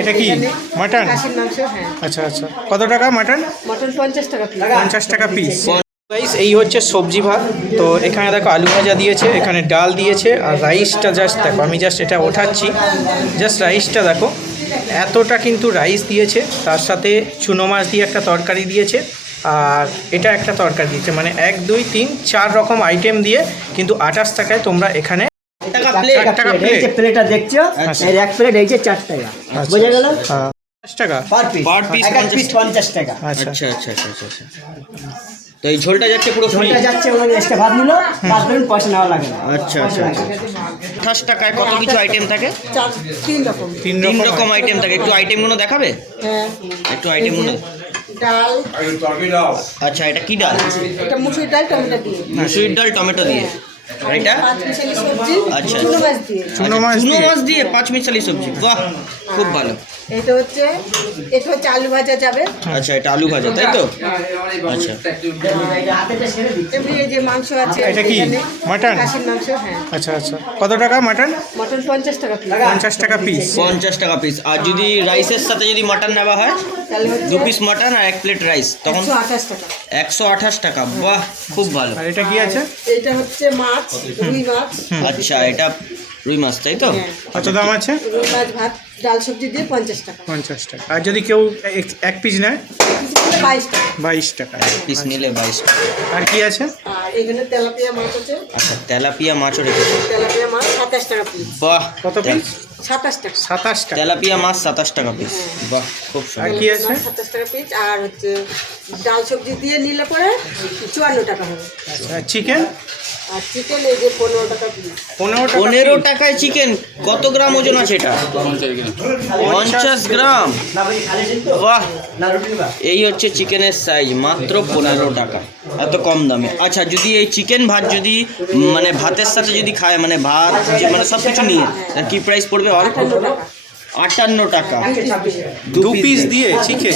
এটা কি? মাটন? হ্যাঁ। আচ্ছা আচ্ছা। কত টাকা মাটন? মটন পঞ্চাশ টাকা পিস পঞ্চাশ টাকা পিস গাইস এই হচ্ছে সবজি ভাত। তো এখানে দেখো আলু ভাজা দিয়েছে এখানে ডাল দিয়েছে আর রাইসটা জাস্ট দেখো আমি জাস্ট এটা ওঠাচ্ছি। জাস্ট রাইসটা দেখো এতটা কিন্তু রাইস দিয়েছে তার সাথে চুনো মাছ দিয়ে একটা তরকারি দিয়েছে আর এটা একটা তরকারি দিয়েছে। মানে এক দুই তিন চার রকম আইটেম দিয়ে কিন্তু আঠাশ টাকায় তোমরা এখানে টাকা প্লেট টাকা এই যে প্লেটটা দেখছ আচ্ছা। এর এক প্লেট এই যে চার টাকা। আচ্ছা। বোঝা গেল? হ্যাঁ, পঞ্চাশ টাকা? পার পিস Per piece এক এক পিস পঞ্চাশ টাকা। আচ্ছা। আচ্ছা আচ্ছা আচ্ছা আচ্ছা আচ্ছা। তো এই ঝোলটা যাচ্ছে পুরো ফ্রি ঝোলটা যাচ্ছে ওখানে এক্সট্রা ভাত নিল ভাত ধরুন পয়সা নেওয়া লাগে না। আচ্ছা আঠাশ টাকায় কত কিছু আইটেম থাকে? তিন রকম। তিন তিন রকম রকম আইটেম থাকে। একটু আইটেমগুলো দেখাবে? হ্যাঁ। একটু আইটেমগুলো ডাল। আচ্ছা এটা কি ডাল? এটা মুসুর ডাল টমেটো দিয়ে। মুসুরির ডাল টমেটো দিয়ে। আর এটা পাঁচ মিশালি সবজি আচ্ছা। চুনো মাছ দিয়ে চুনো আচ্ছা, চুনো? মাছ দিয়ে পাঁচ মিশালি সবজি বাহ খুব ভালো। এটা হচ্ছে এটা হচ্ছে আলু ভাজা যাবে। আচ্ছা এটা আলু ভাজা তাই তো? আচ্ছা। সেরে দিচ্ছি এমনি এই যে মাংস আছে এটা কি? মাটন? খাসির মাংস হ্যাঁ। আচ্ছা আচ্ছা। কত টাকা মাটন? মটন পঞ্চাশ টাকা পিস পঞ্চাশ টাকা পিস পঞ্চাশ টাকা পিস আর যদি রাইসের সাথে যদি মাটন নেওয়া হয় তাহলে হচ্ছে দু পিস মাটন আর এক প্লেট রাইস তখন একশো আঠাশ টাকা। বাহ খুব ভালো। আর এটা কি আছে? এইটা হচ্ছে মাছ রুই মাছ। আচ্ছা এটা রুই মাছ তাই তো? হ্যাঁ। কত দাম আছে? রুই মাছ ভাত ডাল সবজি দিয়ে পঞ্চাশ টাকা। পঞ্চাশ টাকা। আর যদি কেউ এক- এক পিস নেয়? বাইশ টাকা। বাইশ টাকা। পিস নিলে বাইশ টাকা। আর কি আছে? আর এখানে তেলাপিয়া মাছ আছে। আচ্ছা তেলাপিয়া মাছও রেখেছে? তেলাপিয়া মাছ সাতাশ টাকা পিস বাহ কত পিস সাতাশ টাকা। সাতাশ টাকা। তেলাপিয়া মাছ সাতাশ টাকা পিস বাহ খুব সুন্দর। কি আছে? সাতাশ টাকা পিস আর হচ্ছে ডাল সবজি দিয়ে নিলে পরে চুয়ান্ন টাকা হবে। চিকেন আর চিকেন এই যে পনেরো টাকা পিস। টাকায় চিকেন কত গ্রাম ওজন আছে এটা? পঞ্চাশ গ্রাম। না বলি খালি দিন তো বাহ। না রুটি বা এই হচ্ছে চিকেনের সাইজ মাত্র পনেরো টাকা। এত কম দামে। আচ্ছা যদি এই চিকেন ভাত যদি মানে ভাতের সাথে যদি খায় মানে ভাত যে- মানে সব কিছু নিয়ে তার কি প্রাইস পড়বে অল্প আটান্ন টাকা। আটান্ন টাকা। দু পিস দিয়ে চিকেন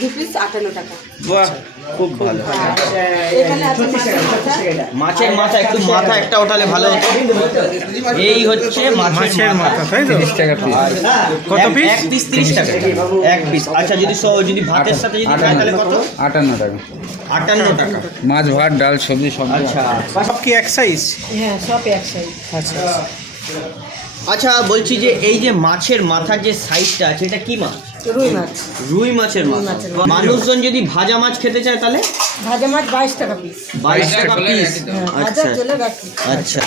দু পিস আটান্ন টাকা। বাহ। খুব ভালো। মাছের মাথা? একটু মাথা একটা ওঠালে ভালো হতো। এই হচ্ছে মাছের মাথা তাই তো? কত এক- পিস এক পিস তিরিশ টাকা। এক পিস আচ্ছা যদি যদি ভাতের সাথে যদি খায় তাহলে কত? আটান্ন টাকা। আটান্ন টাকা। মাছ ভাত ডাল সবজি সব আচ্ছা। সব কি এক সাইজ হ্যাঁ সব একসাথে আচ্ছা। আচ্ছা বলছি যে এই যে মাছের মাথার যে সাইজটা আছে এটা কি মাছ? রুই মাছ। রুই মাছের মাছের মানুষজন যদি ভাজা মাছ খেতে চায় তাহলে? ভাজা মাছ বাইশ টাকা পিস বাইশ টাকা পিস আচ্ছা। আচ্ছা।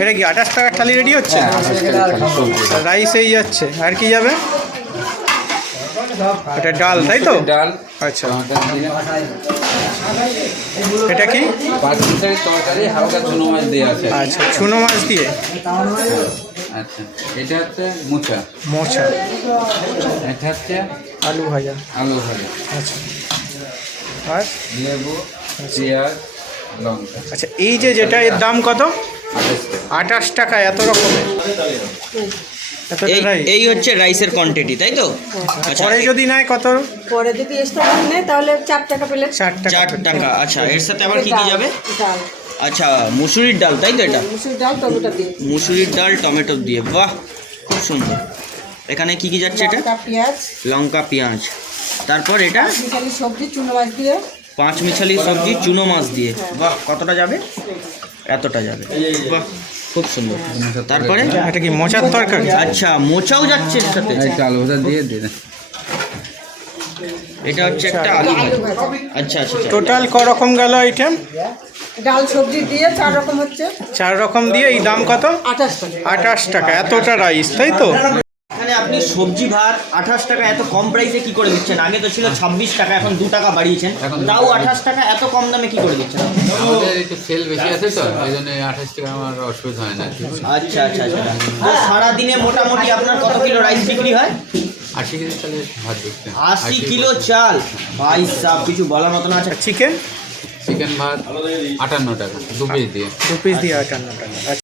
এটা কি আঠাশ টাকা থালি রেডি হচ্ছে? রাইস এই যাচ্ছে। আর কি যাবে? এটা ডাল তাই তো? ডাল। আচ্ছা। এটা কি? পাঁচ মিনিটের তরকারি হালকা চুনো মাছ দিয়ে আছে। আচ্ছা চুনো মাছ দিয়ে? আচ্ছা। এটা হচ্ছে মোচা। মোচা। এটা হচ্ছে আলু ভাজা। আলু ভাজা। আচ্ছা। আর? লেবু পেঁয়াজ লঙ্কা। আচ্ছা এই যে যেটা এর দাম কত? আঠাশ টাকা। এত রকমের। এই এই হচ্ছে রাইসের কোয়ান্টিটি তাই তো? আচ্ছা পরে যদি নেয় কত? পরে যদি এক্সট্রা নেয় তাহলে চার টাকা পেলে চার টাকা চার টাকা আচ্ছা এর সাথে আবার কি কি যাবে? ডাল। আচ্ছা মুসুরির ডাল তাই তো এটা? মুসুর ডাল টমেটো দিয়ে। মুসুরির ডাল টমেটো দিয়ে বাহ! খুব সুন্দর। এখানে কি কি যাচ্ছে এটা? লঙ্কা পেঁয়াজ। লঙ্কা পেঁয়াজ। তারপর এটা? মিশালি সবজি চুনো মাছ দিয়ে। পাঁচ মিছালি সবজি চুনো মাছ দিয়ে। বাহ কতটা যাবে? এতটা যাবে। বাহ খুব সুন্দর। তারপরে? এটা কি মোচার তরকারি? আচ্ছা মোচাও যাচ্ছে এর সাথে। একটু আলু ভাজা দিয়ে দেন। এটা হচ্ছে একটা আলু ভাজা। আচ্ছা আচ্ছা আচ্ছা। টোটাল ক রকম গেল আইটেম ডাল সবজি দিয়ে চার রকম হচ্ছে। চার রকম দিয়ে এই দাম কত? আঠাশ টাকা। আঠাশ টাকা এতটা রাইস তাই তো? এখানে আপনি সবজি ভাত আঠাশ টাকা এত কম প্রাইসে কি করে দিচ্ছেন? আগে তো ছিল ছাব্বিশ টাকা এখন দু টাকা বাড়িয়েছেন। এখন তাও আঠাশ টাকা এত কম দামে কি করে দিচ্ছেন? আমাদের একটু সেল বেশি আছে তো ওই জন্য আঠাশ টাকা আমার অসুবিধা হয় না। আচ্ছা আচ্ছা আচ্ছা। তো সারাদিনে মোটামুটি আপনার কত কিলো রাইস বিক্রি হয়? আশি কেজি চালের ভাত আশি কিলো চাল। ভাই সাহ কিছু বলার মতো না আছে? চিকেন চিকেন ভাত আটান্ন টাকা দু পিস দিয়ে। দু পিস দিয়ে আটান্ন টাকা